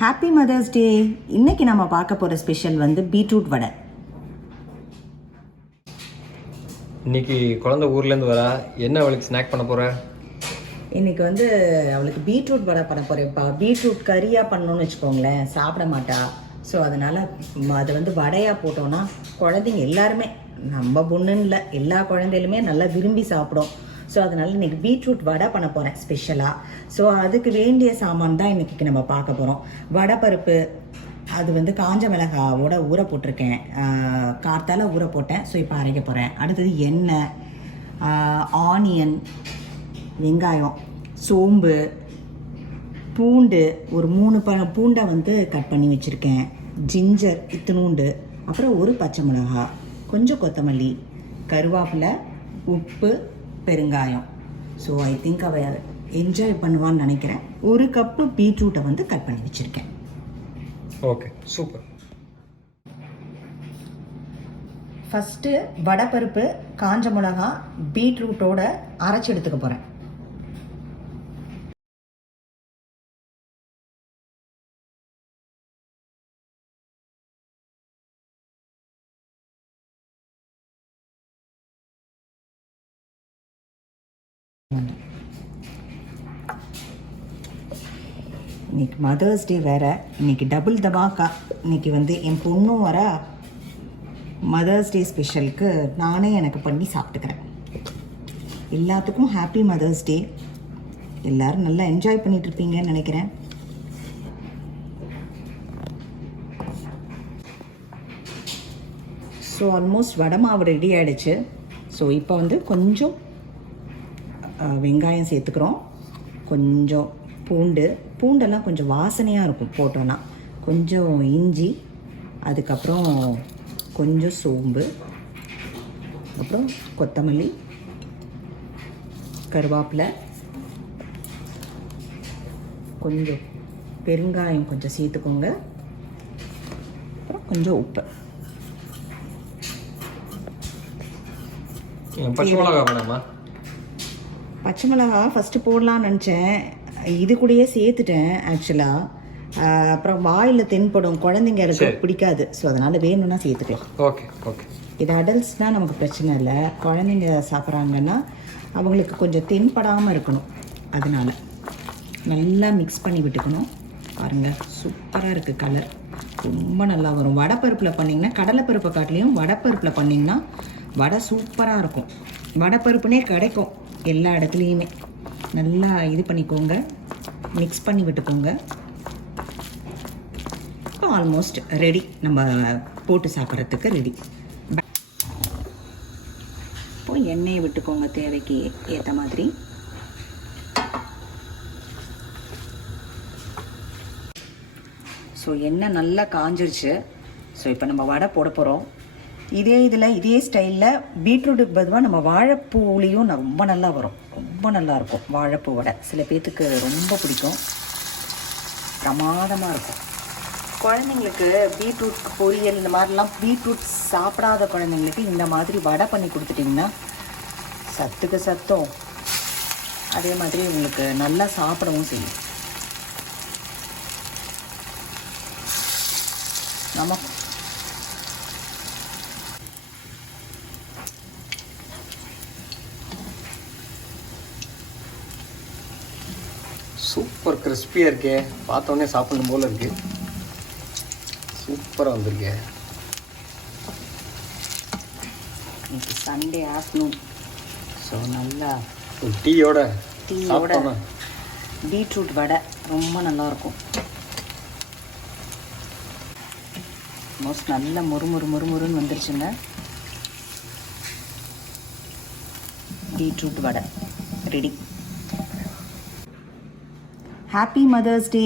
Happy mother's day. இன்னைக்கு நம்ம பார்க்க போகிற ஸ்பெஷல் வந்து பீட்ரூட் வடை. இன்னைக்கு குழந்தை ஊர்லேருந்து வரா, என்ன அவளுக்கு ஸ்நாக் பண்ண போகிற? இன்னைக்கு வந்து அவளுக்கு பீட்ரூட் வடை பண்ண போகிறேன்ப்பா. பீட்ரூட் கறியாக பண்ணணும்னு வச்சுக்கோங்களேன், சாப்பிட மாட்டா. ஸோ அதனால் அதை வந்து வடையாக போட்டோன்னா குழந்தைங்க எல்லாருமே, நம்ம பொண்ணுன்னு இல்லை, எல்லா குழந்தைகளுமே நல்லா விரும்பி சாப்பிடும். ஸோ அதனால் இன்றைக்கி பீட்ரூட் வடை பண்ண போகிறேன் ஸ்பெஷலாக. ஸோ அதுக்கு வேண்டிய சாமான் தான் இன்றைக்கி நம்ம பார்க்க போகிறோம். வடைப்பருப்பு, அது வந்து காஞ்ச மிளகாவோட ஊற போட்டிருக்கேன், கார்த்தால ஊற போட்டேன். ஸோ இப்போ அரைக்க போகிறேன். அடுத்தது எண்ணெய், ஆனியன், வெங்காயம், சோம்பு, பூண்டு, ஒரு 3 பூண்டை வந்து கட் பண்ணி வச்சுருக்கேன், ஜிஞ்சர் இத்தினூண்டு, அப்புறம் ஒரு பச்சை மிளகாய், கொஞ்சம் கொத்தமல்லி, கருவேப்பிலை, உப்பு, பெருங்காயம். ஸோ ஐ திங்க் அவ என்ஜாய் பண்ணுவான்னு நினைக்கிறேன். 1 கப்பு பீட்ரூட்டை வந்து கட் பண்ணி வச்சுருக்கேன். Okay, super. ஃபஸ்ட்டு வடைப்பருப்பு, காஞ்ச மிளகா, பீட்ரூட்டோட அரைச்சி எடுத்துக்க போகிறேன். இன்னைக்கு மதர்ஸ் டே வேறு, இன்னைக்கு டபுள் தபாக்கா. இன்னைக்கு வந்து என் பொண்ணும் வர, மதர்ஸ் டே ஸ்பெஷலுக்கு நானே எனக்கு பண்ணி சாப்பிட்டுக்கிறேன். எல்லாத்துக்கும் ஹாப்பி மதர்ஸ் டே. எல்லோரும் நல்லா என்ஜாய் பண்ணிகிட்ருப்பீங்கன்னு நினைக்கிறேன். ஸோ ஆல்மோஸ்ட் வடை மாவு ரெடி ஆகிடுச்சு. ஸோ இப்போ வந்து கொஞ்சம் வெங்காயம் சேர்த்துக்கிறோம், கொஞ்சம் பூண்டெல்லாம் கொஞ்சம் வாசனையாக இருக்கும் போட்டோன்னா, கொஞ்சம் இஞ்சி, அதுக்கப்புறம் கொஞ்சம் சோம்பு, அப்புறம் கொத்தமல்லி, கருவேப்பிலை, கொஞ்சம் பெருங்காயம் கொஞ்சம் சேர்த்துக்கோங்க, அப்புறம் கொஞ்சம் உப்பு. பச்சை மிளகா ஃபஸ்ட்டு போடலான்னு நினச்சேன், இது கூடயே சேர்த்துட்டேன் ஆக்சுவலாக. அப்புறம் வாயில் தென்படும், குழந்தைங்களுக்கு பிடிக்காது. ஸோ அதனால் வேணும்னா சேர்த்துக்கலாம். Okay okay. இது அடல்ட்ஸ்னால் நமக்கு பிரச்சனை இல்லை, குழந்தைங்க சாப்பிட்றாங்கன்னா அவங்களுக்கு கொஞ்சம் தென்படாமல் இருக்கணும். அதனால் நல்லா மிக்ஸ் பண்ணி விட்டுக்கணும். பாருங்கள், சூப்பராக இருக்குது, கலர் ரொம்ப நல்லா வரும். வடைப்பருப்பில் பண்ணிங்கன்னா, கடலைப்பருப்பை காட்டிலையும் வடைப்பருப்பில் பண்ணிங்கன்னா வடை சூப்பராக இருக்கும். வடைப்பருப்புனே கிடைக்கும் எல்லா இடத்துலையுமே. நல்லா இது பண்ணிக்கோங்க, மிக்ஸ் பண்ணி விட்டுக்கோங்க. இப்போ ஆல்மோஸ்ட் ரெடி, நம்ம போட்டு சாப்பிட்றதுக்கு ரெடி. இப்போ எண்ணெயை விட்டுக்கோங்க தேவைக்கு ஏற்ற மாதிரி. ஸோ எண்ணெய் நல்லா காஞ்சிருச்சு. ஸோ இப்போ நம்ம வடை போட போகிறோம். இதே ஸ்டைலில் பீட்ரூட்டுக்கு பதிலாக நம்ம வாழைப்பூலையும் ரொம்ப நல்லா வரும், ரொம்ப நல்லாயிருக்கும் வாழைப்பூ வடை. சில பேர்த்துக்கு ரொம்ப பிடிக்கும், பிரமாதமாக இருக்கும். குழந்தைங்களுக்கு பீட்ரூட் பொரியல் இந்த மாதிரிலாம், பீட்ரூட் சாப்பிடாத குழந்தைங்களுக்கு இந்த மாதிரி வடை பண்ணி கொடுத்துட்டிங்கன்னா சத்துக்கு சத்தம், அதே மாதிரி உங்களுக்கு நல்லா சாப்பிடவும் செய்யும். நமக்கு சூப்பர் கிறிஸ்பியாக இருக்கே, பார்த்தோன்னே சாப்பிடணும் போல் இருக்கு. சூப்பராக வந்திருக்கே. இன்னைக்கு சண்டே ஆஃப்டர்நூன், ஸோ நல்லா டீயோட பீட்ரூட் வடை ரொம்ப நல்லாயிருக்கும். மோஸ்ட் நல்லா முறுமுறுன்னு வந்துருச்சுங்க பீட்ரூட் வடை ரெடி. Happy mother's day.